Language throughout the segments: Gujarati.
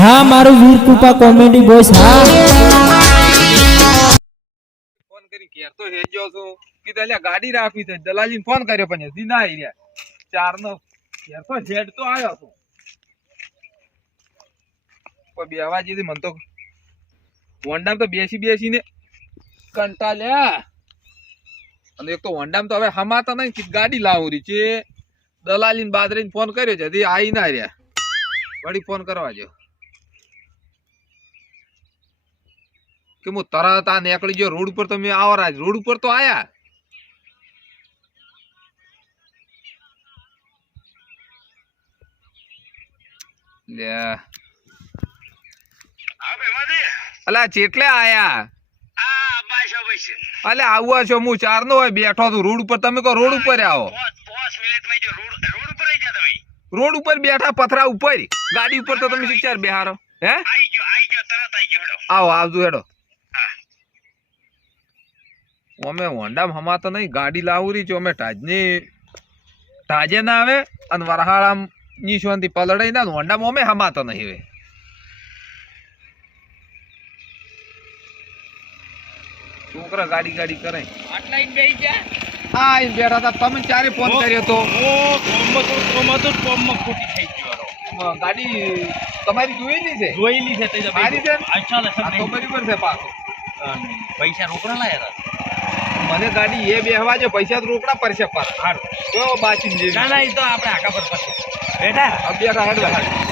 હા, મારું વીર કૃપા કોમેડી બોયસ હા. ફોન કરી ઘેર તો હેજો છું. કીધું, અલ્યા, ગાડી રાખવી છે. દલાલીને ફોન કર્યો પણ હજી ના રહ્યા. ચાર નો ઘેર તો હેડ તો આવ્યો છું કોઈ બેવા દીધી મન તો વોંડામ તો બેસી બેસીને કંટાળ્યા. અને એક તો વોંડામ તો હવે હમાતા નહીં કે ગાડી લાવું રહી છે. દલાલીને બાદરીને ફોન કર્યો છે, હજી આવી ના રહ્યા. વળી ફોન કરવા જો કે હું તરત આ નીકળી ગયો રોડ ઉપર તમે આવો રાજ રોડ ઉપર તો આયા. લે. અલા ચેટલે આયા. અલે આવવા છો હું ચાર નો હોય બેઠો છું. રોડ ઉપર તમે કહો રોડ ઉપર આવો. રોડ ઉપર બેઠા પથરા ઉપર. ગાડી ઉપર તો તમે ચાર બેહારો? હે? આવો આવજો હેડો. અમે હોન્ડામાં હમાતો નહીં ગાડી લાવરી છો. અમે ટાજની ટાજે ના આવે અને વરહાળામની શાંતિ પલડાઈ ના હોન્ડામાં અમે હમાતો નહીં હવે છોકરા ગાડી ગાડી કરે. હા એ બેઠા હતા. તમે ચારે ફોન કર્યો તો? ગાડી તમારી જોયેલી છે? જોયેલી છે તે મારી છે? અચ્છા છે પાછો. પૈસા રોકડા લાયા હતા? મને ગાડી એ બેહવા જો પૈસા તો રોકડા પડશે પર સારું તો બાચી ના ના એ તો આપણે આખા પર પછી. બેટા અભ્યાસ હાડ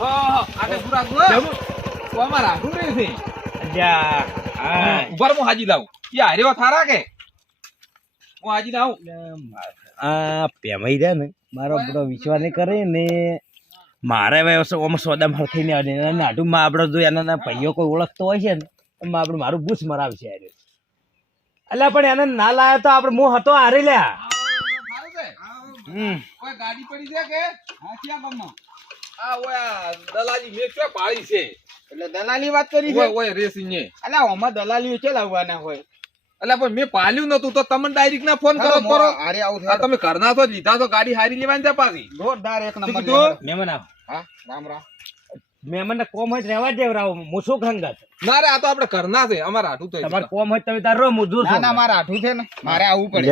હા આને પૂરા ગો તો અમારા હાથું રે છે. અલ્યા હા. ઉભર હું હાજી લાવું. એ હાર્યો થારા કે? હું હાજી લાવું. આ પેમાઈ રહ્યા ને. મારો બધો વિશ્વાસ નહીં કરે ને મારે હવે ઓમાં સોદા માર થઈને આવે ને આટું માં આપણે જો એના ભાઈઓ કોઈ ઓળખતો હોય છે ને એમાં આપણે મારું બૂસ મરાવશે અરે એટલે પણ એને ના લાયો તો આપણે હું હતો હારે લ્યા. સારું છે. હમ. કોઈ ગાડી પડી છે કે? હા ગામમાં? આ ઓય દલાલી મેં ક્યાં છે? એટલે દલાલી વાત કરી છે? ઓય ઓય રેસિંગ ને અલા આમાં દલાલી ચલાવવાના લાવવાના હોય? અલ્યા પણ મેં પાલ્યું નતું તો તમને ડાયરેક્ટ ના ફોન કરો કરો મો- આવું આ થાય તમે કરના તો લીધા તો ગાડી હારી લેવાની છે પાછી. જોરદાર એક નંબર કીધું? આવ. હા રામ રામ. મહેમાન કોમ હોય રહેવા દેવ રાવ. હું શું ખંગાત ના રે આ તો આપણે કરના છે અમારા હાટું તો તમારે કોમ હોય તમે તાર રહો ના ના મારે આઠું છે ને. મારે આવવું પડે.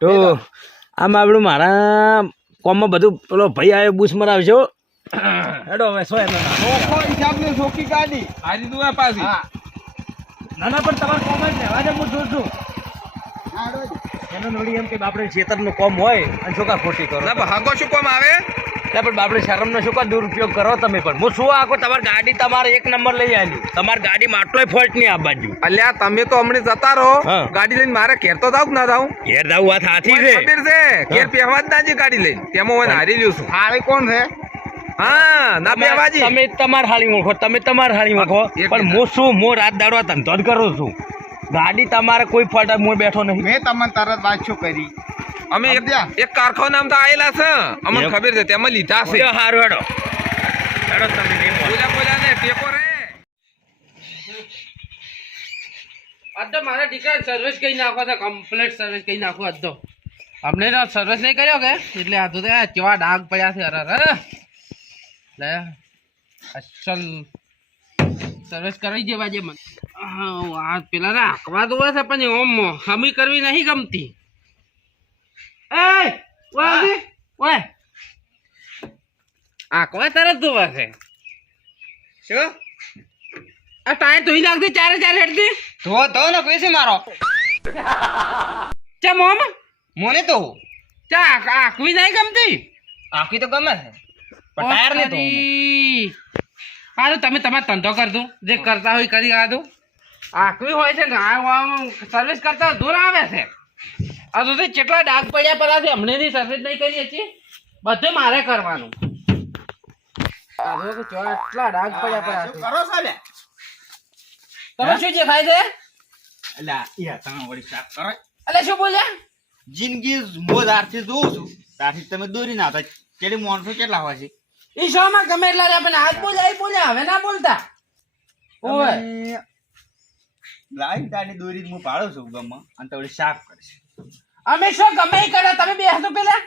તો આમ આપણું મારા કોમમાં બધું પેલો ભાઈ આવ્યો બુશ મરાવજો. હેડો હવે સો એનો હિસાબ ને ચોખ્ખી ગાડી. હારી દઉં આ પાછી. હા. ના ના પણ તમારે કોમ જ રહેવા દે હું જોઉં છું. હા, હાલો જ. એનો નોડી એમ કે બાપડે ખેતરનું કોમ હોય અને શું કા ખોટી કરો. ના હાગો શું કોમ આવે? એટલે પણ બાપડે શરમનો શું કા દુરુપયોગ કરો તમે પણ. હું શું આખો તમારી ગાડી તમારે એક નંબર લઈ આવી તમારી ગાડીમાં આટલોય ફોલ્ટ નહીં આ બાજુ. અલ્યા તમે તો હમણાં જતા રહો. ગાડી લઈને મારે ઘેર તો જાવ ના જાવ ઘેર દાવું વાત હાથી છે. ખબર છે. ઘેર પહેવા જ ના જે ગાડી લઈને. તેમાં હું. હારી લ્યો છું. હારે કોણ છે? હા ના બેવાજી તમે તમાર હાળી ઓળખો તમે તમાર હાળી ઓળખો પણ હું શું હું રાત દાડવા ધંધો જ કરું છું. ગાડી તમારે કોઈ ફોલ્ટ હું બેઠો નહીં. મેં તમને તરત વાત શું કરી? અમે એક? કારખાના તો આવેલા છે. અમને ખબર છે તેમાં લીધા છે. હારું હેડો. હેડો તમે બોલ્યા બોલ્યા ને ટેકો રે. આજ મારા દીકરા સર્વિસ કરી નાખો છે કમ્પ્લીટ સર્વિસ કરી નાખો તો. અમને સર્વિસ નહીં કર્યો કે? એટલે આ તો કેવા ડાઘ પડ્યા છે અરે અરે લે અસલ સર્વિસ કરવી જેવા જે મને. આ પેલા ના આંકવા છે પણ ઓમ હમી કરવી નહીં ગમતી. એ ઓય. આંકવા તરત ધોવા છે. શું? આ ટાયર ધોઈ નાખતી ચારે ચારે હેડતી ધો ધો ને પૈસે મારો? ચા મોમ મને તો ચા આંક- આંકવી નહીં ગમતી? આખી તો ગમે છે. ટાયર ને તો હારું તમે તમારે ધંધો કર દો. જે કરતા હોય કરી આ દો આંકવી હોય છે ને આ સર્વિસ કરતા દૂર આવે છે. આ તો કેટલા ડાઘ પડ્યા પેલા છે ની સર્વિસ નહીં કરી હતી બધું મારે કરવાનું. પડ્યા પેલા કરો તમે શું જે ખાય છે? અલ્યા ઈ તમે વળી સાફ કરો. એટલે શું બોલ્યા જિંદગી મોજ આરથી જોઉં છું. ત્યારથી તમે દોરી ના હતા કેટલી માણસો કેટલા હોય છે? ઈ શોમાં ગમે એટલા રહ્યા પણ આજ બોલ્યા એ બોલ્યા હવે ના બોલતા. ઓય. લાઈન તાડી દોરી હું પાડું છું ગમે અને વળી સાફ કરીશ. અમે શું ગમે કરે? તમે બેસો પેલા?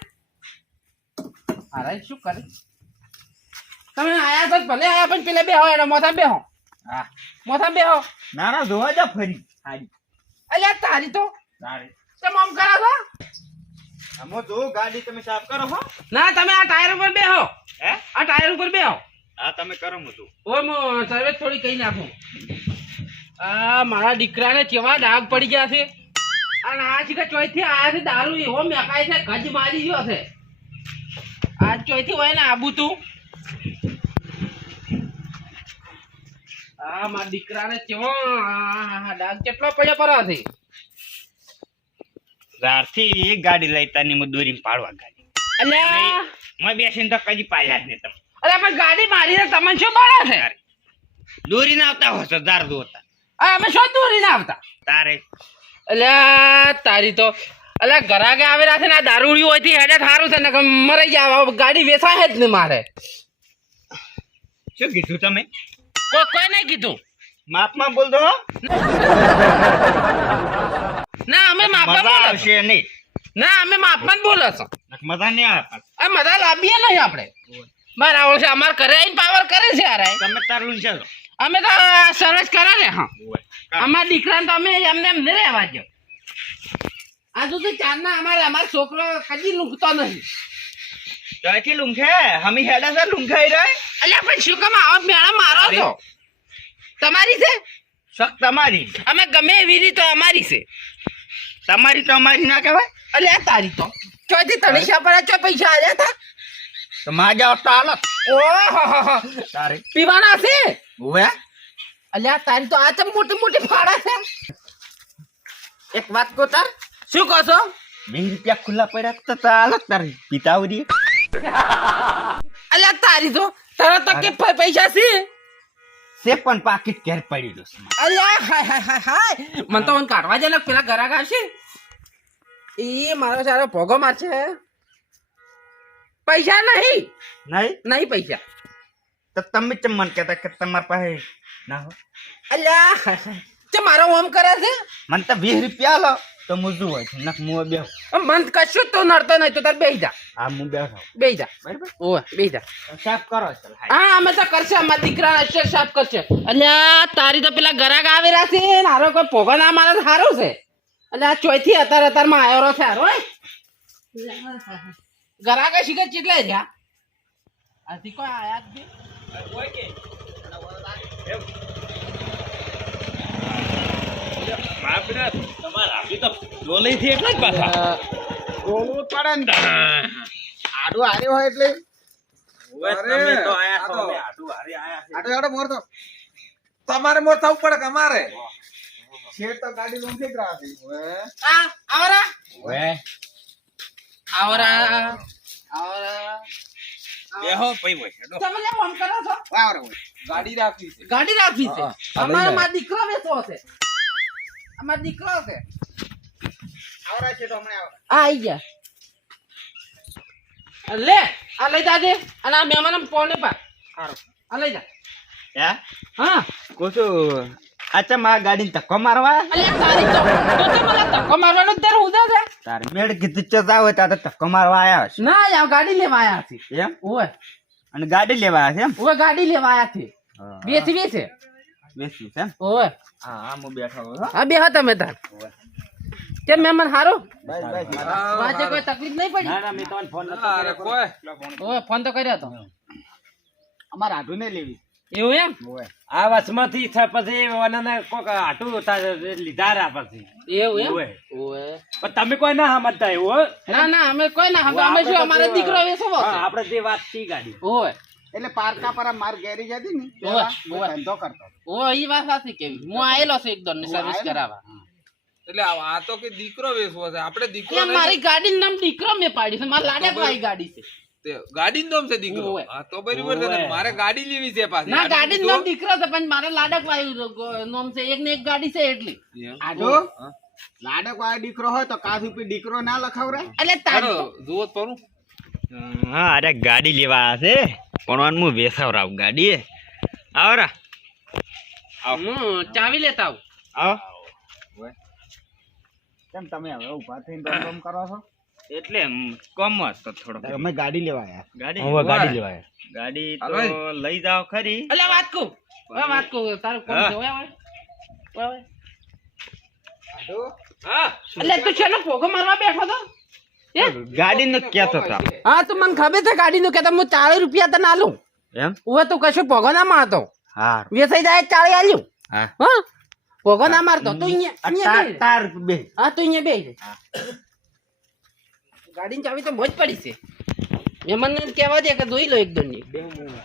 અરે શું કરે? તમે આયા તો ભલે આયા પણ પેલા બેહો એનો મોથા બેહો. હા. મોથા બેહો. ના ના જોવા જા ફરી. હારી. અલ્યા તારી તો. તારી. તમે આમ કરા છો? અમો જો ગાડી તમે સાફ કરો હો. ના તમે આ ટાયર ઉપર બેહો. હે? આ ટાયર ઉપર બે આવો હા તમે કરો હતું ઓય સર્વે થોડી કહી નાખું. આ મારા દીકરાને કેવા ડાઘ પડી ગયા છે. અને આ છે કે ચોઈથી આયા છે દારૂ એવો મેકાય છે ગજ મારી ગયો છે. આજ ચોઈથી હોય ને આબુ તું. આ મારા દીકરાને કેવો આ ડાઘ કેટલો પડ્યો પર છે ત્યારથી એક ગાડી લઈ તાની હું પાડવા ગાડી અલ્યા મેં બેસીને તો કદી પાડ્યા જ નહીં તમે. અરે પણ ગાડી મારીને તમને શું પડે છે? દોરીને આવતા હશો દાર દોરતા આ અમે શું દોરીને આવતા? તારે. અલ્યા તારી તો અલ્યા ઘરાગે આવેલા છે ને આ દારૂડી હોયથી હેડે સારું છે ને મરાઈ હવે ગાડી વેચાય જ ને મારે. શું કીધું તમે? કોઈ કોઈ નહીં કીધું. માપમાં બોલ દો ના અમે માપમાં આવશે નહીં. ના અમે માપમાં જ બોલો છો. મજા નહીં આવે આ મજા લાવીએ નહીં આપણે. બરાબર છે અમારે ઘરે આવીને પાવર કરે છે યાર તમે તારું છે અમે તો સરસ કરે ને હા. અમારા દીકરાને તો અમે એમને એમ નહીં રહેવા દો. આ તો ચાંદના અમારે અમારો છોકરો કદી લૂંટતો નથી. ત્યાંથી લૂંખે હમી હેડે છે લુંખાઈ રહે અલ્યા પણ શું કામ આવો મેળા મારો છો? તમારી છે? શક તમારી? અમે ગમે એવી રીતે અમારી છે. તમારી તો અમારી ના કહેવાય. અલ્યા તારી તો. ચોથી પર ચો પૈસા આલ્યા તો. માજા તો હાલત ઓહો. તારે. પીવાના છે? અલ્યા તારી તો આ ચમ મોટી મોટી ફાડા છે. એક વાત કો તાર. શું કહો છો? બે રૂપિયા ખુલ્લા પડ્યા તો તારી. પિતાવરી અલ્યા તારી તો. તારા તો કે પૈસા છે? છે પણ પાકીટ ઘેર પડી દો અલ્યા હાય હાય હાય મને તો કાઢવા જાય પેલા ઘરાક આવશે એ મારો સારો ભોગો મારશે. પૈસા નહીં. નહીં? નહીં પૈસા. તો તમે ચમ મન કહેતા કે તમારા પાસે ના હો? અલ્યા. તે મારો ઓમ કરે છે? મને તો વીસ રૂપિયા લો તો મુજુ હોય? છે નક મું બે મન કશું તો નડતો નહીં તો તાર બેહી જા. હા હું બેઠો બેહી જા. બરાબર? ઓવે બેહી જા. સાફ કરો ચાલ હા અમે તો કરશે અમારા દીકરા હશે સાફ કરશે. અલ્યા તારી તો પેલા ગરાક આવેલા છે હારો કોઈ પોગા ના મારે હારું છે. એટલે આ ચોથી અતાર અતારમાં આવ્યો છે હારો ગરાક શીખે ચીટલે રહ્યા આથી કોઈ આયા જ આડું હાર્યું હોય એટલે. છો, છે. તમારે મોર થવું પડે કે અમારે? શેર તો ગાડી લૂંટી જ રહ્યા છે આ આવરા. હવે આવરા. આવરા. બેહો પઈ હોય. તમે લે ફોન કરો છો? વાવરે હોય. ગાડી રાખવી છે. ગાડી રાખી છે? અમારો મારો દીકરો વેચવો છે. અમારો દીકરો છે. આવરા છે તો હમણાં આવરા. આ આઈ ગયા. લે આ લઈ જાજે અને આ મહેમાન પોને પા આ લઈ જા. હે? હા. અચ્છા મારા ગાડીને ધક્કો મારવા? તો તો ધક્કો મારવાનો તારે ત્યારે ઉદા છે. તારે મેળ કીધું ચતા હોય તારે તો ધક્કો મારવા આવ્યા છે ના યાર ગાડી લેવા આયા છે. એમ? ઓય. અને ગાડી લેવા આવ્યા છે એમ? ઓય ગાડી લેવા આયા છે. બેસી બેસવી છે બેસી છે ઓય. હા હા હું બેઠો હું. હા બે હતા મેં તાર કેમ મહેમાન હારો? બસ બસ વાજે કોઈ તકલીફ નહીં પડી? ના ના મેં તમને ફોન નતો કર્યો. ઓય ફોન તો કર્યો હતો અમારા આઢુ ને લેવી એવું એમ? આ વચમાંથી પછી ઓનાને કોક આટું લીધા રહ્યા પછી. એવું એમ? પણ તમે કોઈ ના સમજતા એવું ના ના અમે કોઈ ના અમે શું અમારે દીકરો આપણે જે વાતથી ગાડી. હોય એટલે પારકા પર માર ગેરી જતી ને ધંધો કરતો. ઓ એ વાત સાચી કેવી. હું આયેલો છું એકદમની સર્વિસ કરાવવા. એટલે આ તો કે દીકરો વેસવો છે. આપણે દીકરો મારી ગાડી નામ દીકરો મેં પાડી છે. મારા વાળી ગાડી છે. ગાડી નામ છે દીકરો. હા તો બરાબર છે. મારે ગાડી લેવી છે પાછી. ના ગાડી ગાડીનું નામ દીકરો છે પણ મારે લાડક વાયુ નામ છે એક ને એક ગાડી છે એટલી. આજો લાડક વાળો દીકરો હોય તો કાસ ઉપર દીકરો ના લખાવરાય? એટલે તારો હાલો, પરું હા અરે ગાડી લેવા છે. પણ હું વેસાવરાવ ગાડી આવરા હું ચાવી લેતા આવ. આવ. કેમ તમે હવે ઊભા થઈને રમ કરો છો? એટલે કમ હતો થોડો અમે ગાડી લેવા આવ્યા ગાડી? હવે ગાડી લેવાય ગાડી તો લઈ જાઓ ખરી. અલ્યા વાત કહું. હવે વાત કહું. તારો કોણ. છે ઓય. હા. અલ્યા તું શેનો પોગો મારવા બેઠો તો? ગાડી નો કેતો હતા હા તો મને ખબર છે ગાડી નો કેતો હું ચાલીસ રૂપિયા તને આલું? એમ? હવે તું કશું પોગો ના મારતો? હા વેસાઈ જાય ચાળી આલ્યું? હા. પોગો ભોગો ના મારતો. તું અહીંયા તાર બે. હા તું અહીંયા બેહી જા. ગાડીની ચાવી તો મોજ પડી છે. મહેમાનને કહેવા દે કે જોઈ લો એક દોનની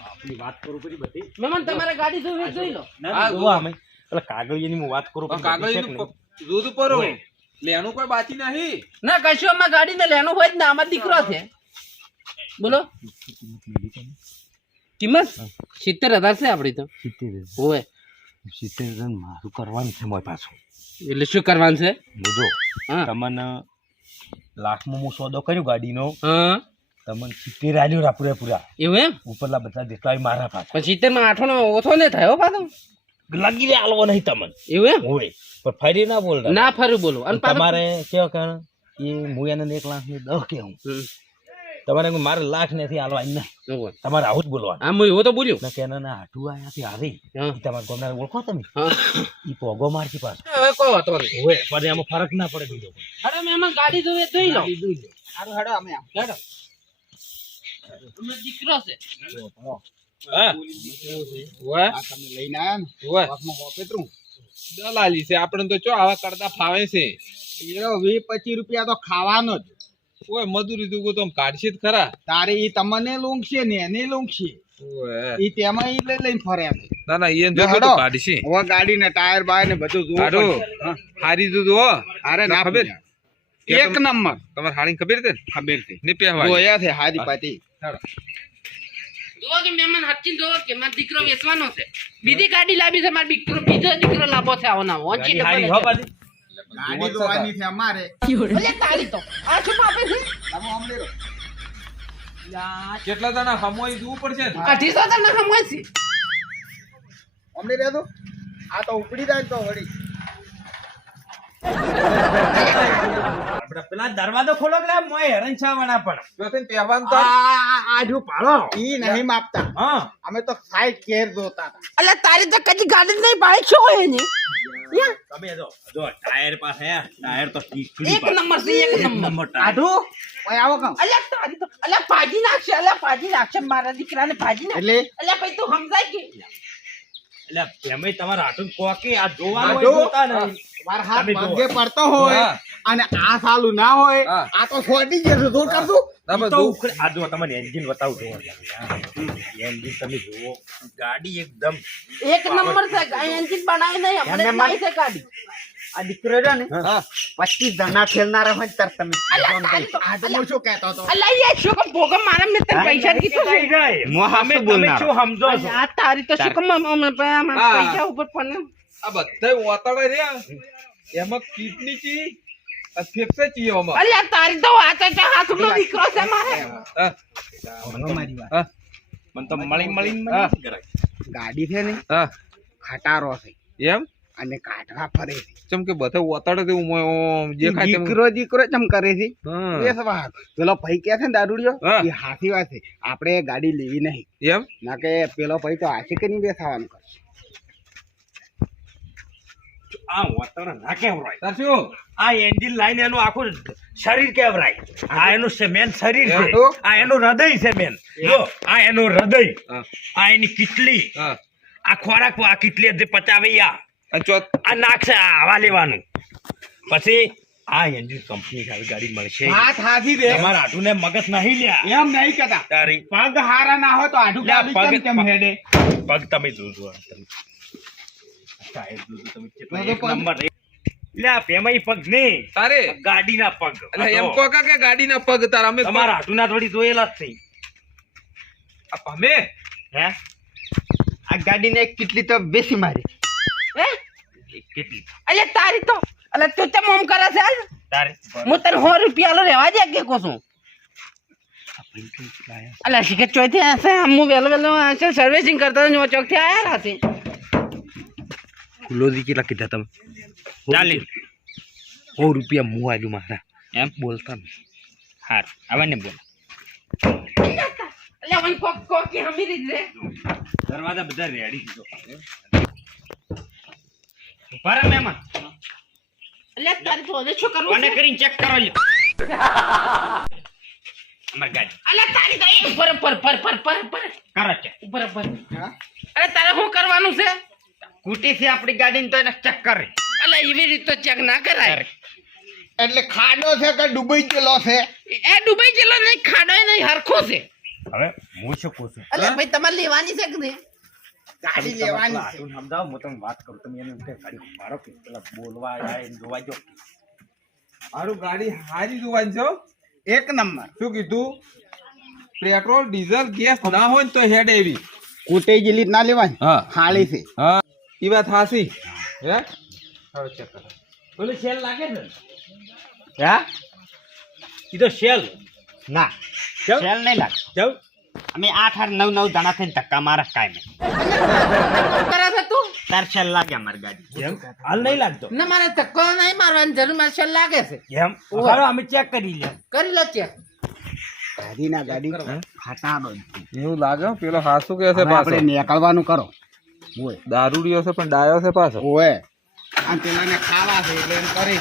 આપની વાત કરું પછી બધી. મહેમાન તમારે ગાડી જોવી જોઈ લો. આ હા, જોવા અમે. પેલા કાગળિયાની હું વાત કરું કાગળિયાનું દૂધ પર હોય. લેનું કોઈ બાકી નહીં. ના કશું અમારે ગાડીને લેવાનું હોય જ ને. અમાર દીકરો છે. બોલો. કિંમત? સિત્તેર હજાર છે આપડી તો. સિત્તેર. હોય સિત્તેર હજાર મારું કરવાનું છે મારી પાછું એટલે શું કરવાનું છે? જો. હા. તમને લાખમાં હું સોદો કર્યો ગાડીનો. હા. તમને સિત્તેર આલ્યો રા પૂરા એવું એમ? ઉપરલા બધા જેટલા મારા પાસે પણ સિત્તેરમાં આઠો નો ઓછો ને થયો પાછો? લગી આલવો નહીં તમને. એવું એમ? હોય. પણ ફરી ના બોલ ના ફરી બોલો. અને તમારે કેવો કારણ એ હું એને એક લાખ ને દહ કેવું હમ. તમારે મારે લાખ નથી હાલવા એમને. તમારે આવું જ બોલવાનું. હું એવો તો બોલ્યું? ના કે એના ના હાટુ આયાથી આવી તમારા ગામના ઓળખો તમે. ઈ પોગો મારતી પાછો. હવે વાતો નહીં. પણ એમાં ફરક ના પડે બીજો ગાડી જોવે જોઈ લો. હાડો અમે આમ. હેડો. અમે દીકરો છે. દલાલી છે. આપણે તો ચો આવા કરતા ફાવે છે. વીસ પચીસ રૂપિયા તો ખાવાનો જ. ઓય મજૂરી તું તો કાઢશે જ ખરા. તારે ઈ તમને લૂંઘશે ને એને લૂંઘશે. ઓય. ઈ તેમાં ઈ લઈ લઈને ફરે ના ના એને જો જો તો કાઢશે. હવે ગાડી ને ટાયર બાયર ને બધું જોવું કાઢો હારી દૂધ જો અરે ના ખબર? એક નંબર. તમારે હાળી ખબર છે ખબર છે. ને પહેવાય જોયા છે હારી પાટી જોવો કે મહેમાન હચીન જોવો કે માર દીકરો વેચવાનો છે. બીજી ગાડી લાવી છે માર દીકરો બીજો દીકરો લાવો છે આવના ડબલ હારી હો પાછી. ગાડી જોવાની છે અમારે. અલે તારી તો. આ શું આપે છે? તમે આમ લેરો. કેટલા તને હમોઈ જવું પડશે ને? અઢીસો તો ના છે. અમને લઈ રહેજો. આ તો ઉપડી જાય તો વળી. આપણે પેલા દરવાજો ખોલો એટલે મોય હેરાન છાવાના પણ. જોતે થઈને તો આજુ પાડો. ઈ નહીં માપતા. હા. અમે તો સાઈડ કેર જોતા એટલે તારી તો કદી ગાડી નહીં બાઈક છો એની? તમે જો જો ટાયર પાસે ટાયર તો એક નંબર છે એક નંબર. નંબર ઓય આવો કામ. અલ્યા તારી તો અલ્યા ભાજી નાખશે અલ્યા ભાજી નાખશે મારા દીકરાને ભાજી નાખશે એટલે? અલ્યા ભાઈ તું સમજાય કે એટલે એમાંય તમારે હાટું કોકે આ જોવાનું જોતા નહીં. વાર હાથ તમે પડતો હોય અને આ સાલું ના હોય આ તો છોડી જશે જોર કરશું ના તો. આ જો તમને એન્જિન બતાવું જો એન્જિન તમે જુઓ. ગાડી એકદમ એક નંબર છે એન્જિન બનાવી નહીં અમને નહીં છે ગાડી. આ દીકરો રહ્યો ને પછી પચીસ જણા ખેલનારા હોય તાર તમે અલ્યા આ તો શું કહેતો હતો? અલ્યા યાર શું કામ ભોગમ મારા મેં તને પૈસા કીધું છે. હું હામે તમે શું સમજો છો? આ તારી તો શું કામ. પૈસા ઉપર પણ આ બધા ઓતાડા રહ્યા એમાં કિડની ચી આ ચી અલ્યા તારી તો આ તો હાથનો દીકરો છે મારે. મારી વાત. મને તો મળી કરાય. ગાડી છે ને હા. ખટારો છે. એમ? અને કાઢવા ફરે છે. ચમ કે બધા ઓતાડે તે દેખાય દીકરો દીકરો ચમ કરે છે. એ સવાર પેલો ભાઈ કે છે ને દારૂડિયો. એ હાથી વાત છે. આપણે ગાડી લેવી નહીં. એમ? ના કે પેલો ભાઈ તો હાથી નહીં બેસાવાનું કરે. આ વાતાવરણ ના કેવરાય શું? આ એન્જિન લાઈન એનું આખું શરીર કેવરાય આ એનું છે મેન શરીર છે. આ એનું હૃદય છે મેન. જો આ એનું હૃદય. આ એની કિટલી. આ ખોરાક આ કિટલી જે પચાવે આ. આ નાખશે આવા લેવાનું. પછી આ એન્જિન કંપની આવી ગાડી મળશે. હાથ હાથી દે. તમારા હાટુને મગજ નહીં લ્યા. એમ નહીં કહેતા. તારી પગ હારા ના હોય તો આઢું ગાડી પગ- કેમ કેમ હેડે? પગ તમે જોજો આ તમે. ટાયર જોજો તમે કેટલા એક પગ. નંબર એક. પેમાઈ પગ નહીં. તારે? ગાડીના પગ. એટલે એમ આ કે ગાડીના પગ તારા અમે તમારા તમારા હાટુના થોડી જોયેલા જ થઈ આ પમે હે? આ ગાડીને ને કેટલી તો બેસી મારી. હે? કેટલી? અલ્યા તારી તો અલે તું ચમ ઓમ કરે છે? તારે હું તને સો રૂપિયા લો રહેવા દે કે કોસું અલ્યા શીખે ચોથી આસે હું વેલ વેલો આસે સર્વિસિંગ કરતા હતો ચોક ચોકથી આયા રાતે દી કેટલા કીધા તમે? ચાલી સો રૂપિયા હું આલ્યું મારા. એમ? બોલતા ને હાર હવે ને બોલ. અલ્યા મને કોક કોક કે હમીરી જ દરવાજા બધા રેડી દીધો ઊભા રહો મહેમાન. તારે તો હવે શું કરવું કોને છે? કરીને ચેક કરો લ્યો. અમાર ગાડી. ને તારી તો પર પર પર પર કરો ઉપર અરે તારે શું કરવાનું છે? કુટી છે આપણી ગાડીને તો એને ચેક કરી. અલ્યા એવી રીતે ચેક ના કરાય. એટલે ખાડો છે કે ડુબઈ ગયેલો છે? એ ડૂબાઈ ગયેલો નહીં ખાડો નહીં હરખો છે. હવે હું શું કહું છું અલ્યા ભાઈ તમારે લેવાની છે કે નહીં? ગાડી લેવાની છે. તું સમજાવ હું તમને વાત કરું. તમે એને ઉઠે ગાડી મારો કે પેલા બોલવા જાય જોવા જો. મારું ગાડી હારી જોવાની છો એક નંબર. શું કીધું? પેટ્રોલ ડીઝલ ગેસ ના હોય ને તો હેડ એવી. કુટે જેલી ના લેવાની હા. હાળી છે. હા. એ વાત હાસી હે? પેલું શેલ લાગે છે ને? હા? એ તો શેલ ના. શેલ સેલ નહીં લાગે. જાવ અમે આઠ આઠ નવ નવ જણા થઈને ધક્કા મારા કાયમ કરે છે તું? તાર છેલ લાગે અમારી ગાડી. એમ? હાલ નહીં લાગતો? ના મારે ધક્કો નહીં મારવાની જરૂર મારે શેલ લાગે છે. એમ? હાલો અમે ચેક કરી લે. કરી લો ચેક ગાડી ના ગાડી ફટાડો એવું લાગે પેલો હાસુ કે છે આપણે નીકળવાનું કરો. ઓય. દારૂડિયો છે પણ ડાયો છે પાછો. ઓય. આ પેલાને ખાવા છે એટલે એમ કરી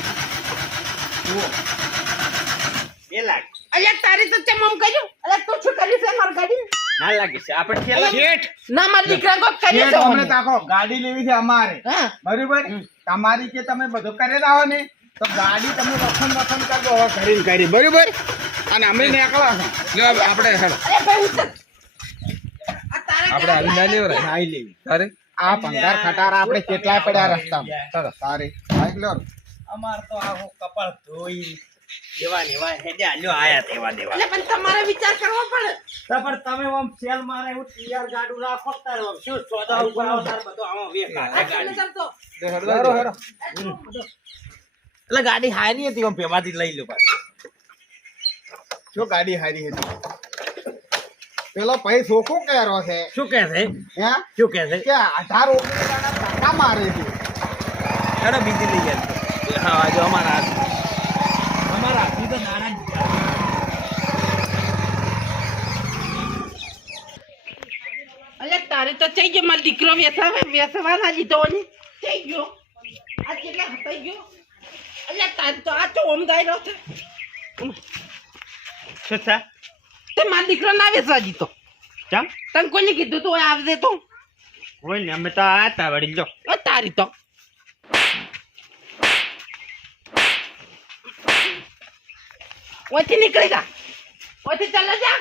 એ લાગે અલ્યા તારી તો ચમ કર્યું? અલ્યા તું શું કર્યું છે મારી ગાડી ના લાગે છે. આપણે છેલ શેઠ ના મારા દીકરા કોક કર્યું છે અમને તાકો ગાડી લેવી છે અમારે. હા. બરોબર? તમારી કે તમે બધું કરેલા હો ને તો ગાડી તમે વખન વખન કરજો હવે કરીને કરી બરોબર? અને અમે નીકળવા છે. લ્યો, આપણે હેડ. અરે ભાઈ આ તારે આપણે આવી ના લેવરાય આવી લેવી. તારે આ પંદર ખટારા આપણે કેટલા પડ્યા રસ્તામાં. ચલો સારી. બાઈક લો અમાર તો આખું કપાળ ધોઈ એવા ને એવા હેડે આલ્યો આયા તેવા દેવા. અલ્યા પણ તમારે વિચાર કરવો પડે. તો પણ તમે આમ સેલ મારે એવું તૈયાર ગાડું રાખો જ તારે શું સોદા ઉપર આવો તારે બધો આમાં વેચ નાખે ગાડી. એટલે હેડો હેડો એટલે ગાડી હારી હતી આમ પેમાંથી લઈ લો પાછું. શું ગાડી હારી હતી. પેલો ભાઈ સોખું કહેરો છે. શું કહે છે? હે? શું કહે છે? કે અઢાર ઓગણીસ મારે છે. હેડો બીજી લઈ જાય હા જો અમારા હાથની તો નાના જ છે. અલ્યા તારે તો થઈ ગયો મારો દીકરો વેસાવે વેસવાના લીધો ને થઈ ગયો આ કેટલા હતાઈ ગયો અલ્યા તારે તો આ તો ઓમ ગાયરો છે શું છે તે મારો દીકરો ના વેસવા જીતો ચમ તને કોઈને કીધું તું આવજે તો કોઈ ને અમે તો આયા તા વળી લો તારી તો ઓથી નીકળી જા ઓથી ચાલે જા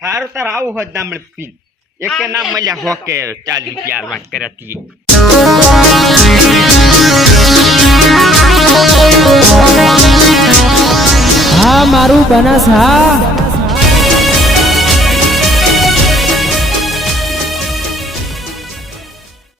સારું તાર આવું હોત ના મળે પીન એક નામ મળ્યા હોકે ચાલી રૂપિયા વાત કરતી. હા મારું બનાસ હા.